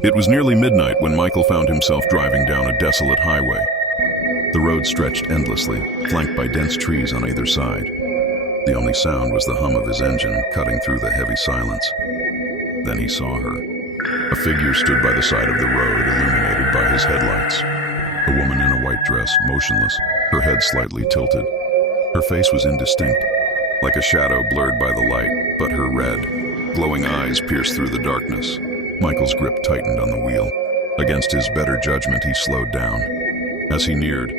It was nearly midnight when Michael found himself driving down a desolate highway. The road stretched endlessly, flanked by dense trees on either side. The only sound was the hum of his engine cutting through the heavy silence. Then he saw her. A figure stood by the side of the road, illuminated by his headlights. A woman in a white dress, motionless, her head slightly tilted. Her face was indistinct, like a shadow blurred by the light, but her red, glowing eyes pierced through the darkness. Michael's grip tightened on the wheel. Against his better judgment, he slowed down. As he neared,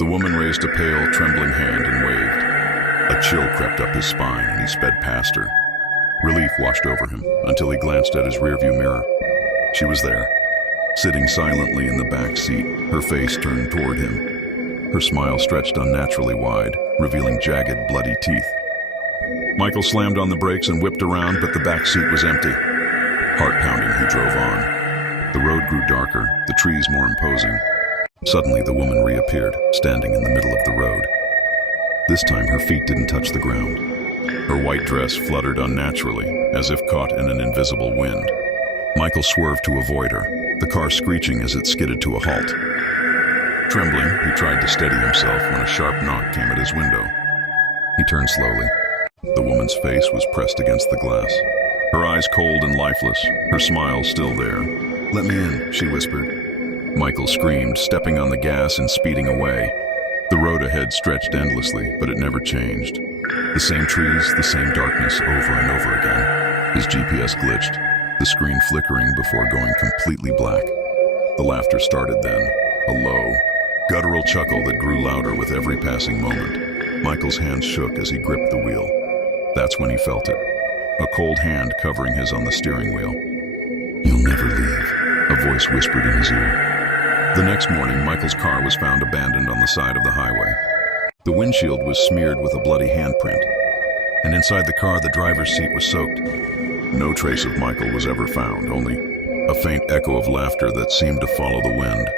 the woman raised a pale, trembling hand and waved. A chill crept up his spine, and he sped past her. Relief washed over him until he glanced at his rearview mirror. She was there, sitting silently in the back seat, her face turned toward him. Her smile stretched unnaturally wide, revealing jagged, bloody teeth. Michael slammed on the brakes and whipped around, but the back seat was empty. Heart-pounding, he drove on. The road grew darker, the trees more imposing. Suddenly, the woman reappeared, standing in the middle of the road. This time, her feet didn't touch the ground. Her white dress fluttered unnaturally, as if caught in an invisible wind. Michael swerved to avoid her, the car screeching as it skidded to a halt. Trembling, he tried to steady himself when a sharp knock came at his window. He turned slowly. The woman's face was pressed against the glass. Her eyes cold and lifeless, her smile still there. "Let me in," she whispered. Michael screamed, stepping on the gas and speeding away. The road ahead stretched endlessly, but it never changed. The same trees, the same darkness over and over again. His GPS glitched, the screen flickering before going completely black. The laughter started then, a low, guttural chuckle that grew louder with every passing moment. Michael's hands shook as he gripped the wheel. That's when he felt it. A cold hand covering his on the steering wheel. "You'll never leave," a voice whispered in his ear. The next morning, Michael's car was found abandoned on the side of the highway. The windshield was smeared with a bloody handprint, and inside the car, the driver's seat was soaked. No trace of Michael was ever found, only a faint echo of laughter that seemed to follow the wind.